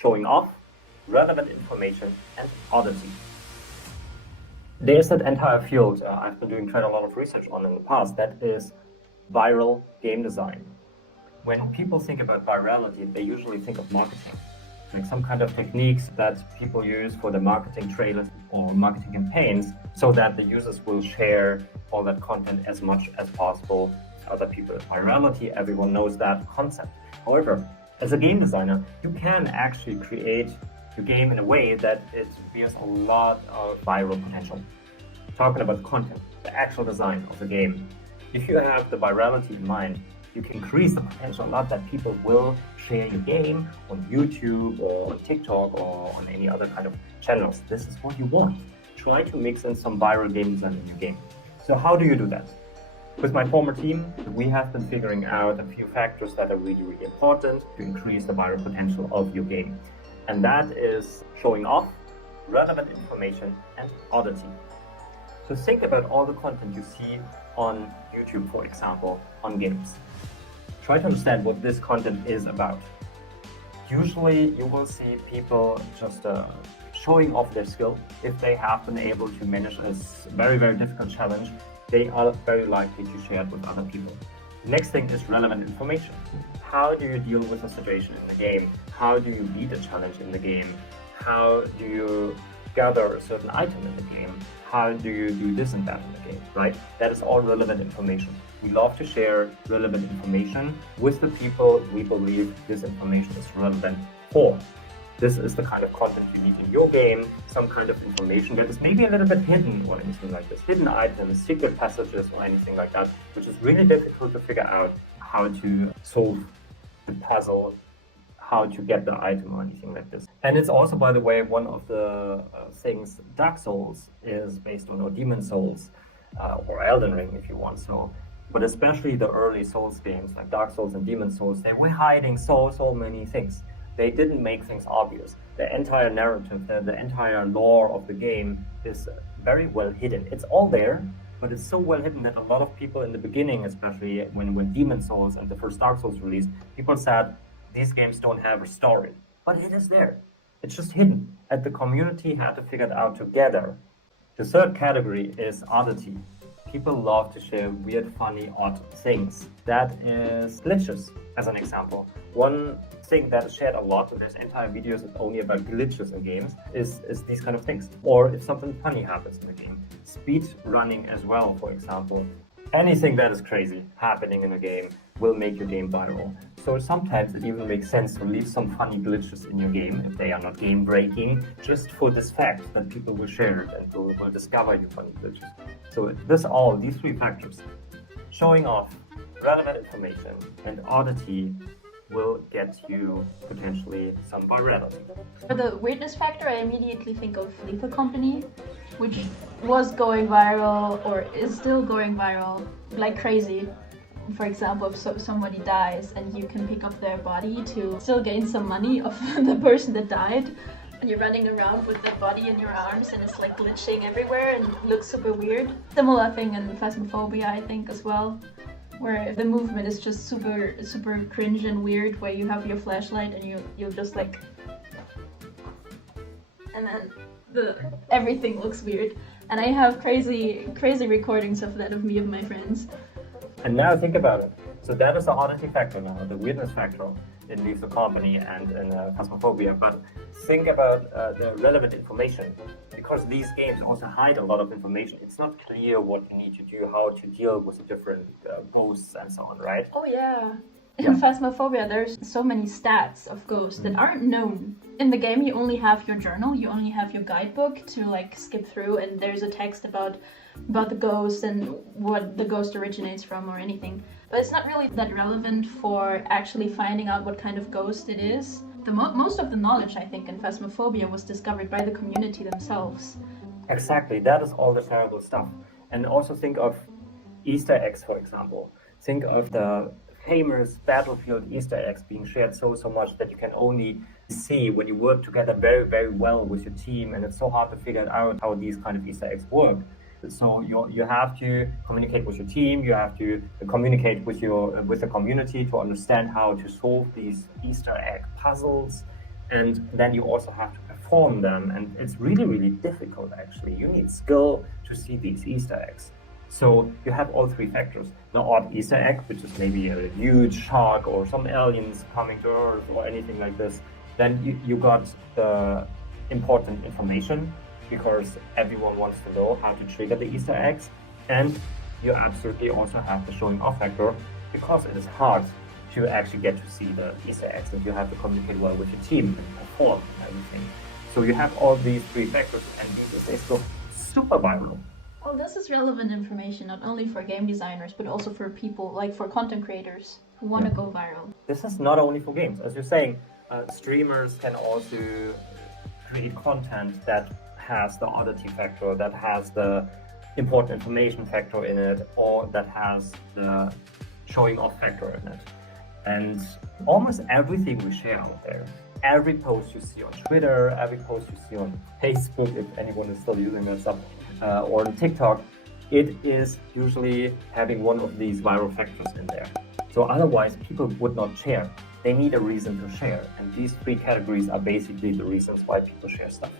showing off, relevant information, and oddity. There's that entire field I've been doing quite a lot of research on in the past, that is viral game design. When people think about virality, they usually think of marketing, like some kind of techniques that people use for the marketing trailers or marketing campaigns so that the users will share all that content as much as possible with other people. Virality, everyone knows that concept. However, as a game designer, you can actually create your game in a way that it bears a lot of viral potential. Talking about content, the actual design of the game. If you have the virality in mind, you can increase the potential a lot that people will share your game on YouTube or on TikTok or on any other kind of channels. This is what you want. Try to mix in some viral game design in your game. So how do you do that? With my former team, we have been figuring out a few factors that are really, really important to increase the viral potential of your game. And that is showing off, relevant information, and oddity. So think about all the content you see on YouTube, for example, on games. Try to understand what this content is about. Usually you will see people just showing off their skill. If they have been able to manage a very, very difficult challenge, they are very likely to share it with other people. The next thing is relevant information. How do you deal with a situation in the game? How do you beat a challenge in the game? How do you gather a certain item in the game? How do you do this and that in the game, right? That is all relevant information. We love to share relevant information with the people we believe this information is relevant for. This is the kind of content you need in your game, some kind of information that is maybe a little bit hidden or anything like this, hidden items, secret passages or anything like that, which is really difficult to figure out how to solve the puzzle, how to get the item or anything like this. And it's also, by the way, one of the things Dark Souls is based on, or Demon Souls, or Elden Ring if you want so. But especially the early Souls games like Dark Souls and Demon Souls, they were hiding so many things. They didn't make things obvious. The entire narrative, the entire lore of the game is very well hidden. It's all there, but it's so well hidden that a lot of people in the beginning, especially when Demon Souls and the first Dark Souls released, people said, these games don't have a story. But it is there. It's just hidden. And the community had to figure it out together. The third category is oddity. People love to share weird, funny, odd things. That is glitches, as an example. One thing that is shared a lot, and there's entire videos only about glitches in games, is these kind of things. Or if something funny happens in the game. Speed running as well, for example. Anything that is crazy happening in a game will make your game viral. So sometimes it even makes sense to leave some funny glitches in your game, if they are not game breaking, just for this fact that people will share it and will discover your funny glitches. So these three factors, showing off relevant information and oddity, will get you potentially some virality. For the weirdness factor, I immediately think of Lethal Company, which was going viral or is still going viral like crazy. For example, if somebody dies and you can pick up their body to still gain some money of the person that died, and you're running around with the body in your arms and it's like glitching everywhere and looks super weird. Similar thing in Phasmophobia, I think, as well, where the movement is just super cringe and weird, where you have your flashlight and you just like, and then everything looks weird. And I have crazy recordings of that of me and my friends. And now think about it. So that is the oddity factor now, the weirdness factor in Lethal Company and in Phasmophobia. But think about the relevant information, because these games also hide a lot of information. It's not clear what you need to do, how to deal with the different ghosts and so on, right? Oh yeah. In Phasmophobia, there's so many stats of ghosts that aren't known. In the game, you only have your journal, you only have your guidebook to like skip through, and there's a text about the ghost and what the ghost originates from or anything. But it's not really that relevant for actually finding out what kind of ghost it is. Most of the knowledge, I think, in Phasmophobia was discovered by the community themselves. Exactly, that is all the terrible stuff. And also think of Easter eggs, for example. Think of the famous Battlefield Easter eggs being shared so much that you can only see when you work together very well with your team, and it's so hard to figure out how these kind of Easter eggs work. So you have to communicate with your team, you have to communicate with the community to understand how to solve these Easter egg puzzles. And then you also have to perform them, and it's really, really difficult actually. You need skill to see these Easter eggs. So you have all three factors. The odd Easter egg, which is maybe a huge shark or some aliens coming to Earth or anything like this. Then you got the important information, because everyone wants to know how to trigger the Easter eggs. And you absolutely also have the showing off factor, because it is hard to actually get to see the Easter eggs, and you have to communicate well with your team and perform and everything. So you have all these three factors, and these essays go super viral. Well, this is relevant information not only for game designers, but also for people, like for content creators who want to go viral. This is not only for games. As you're saying, streamers can also create content that has the oddity factor, that has the important information factor in it, or that has the showing off factor in it. And almost everything we share out there, every post you see on Twitter, every post you see on Facebook, if anyone is still using that stuff, or on TikTok, it is usually having one of these viral factors in there. So otherwise, people would not share. They need a reason to share. And these three categories are basically the reasons why people share stuff.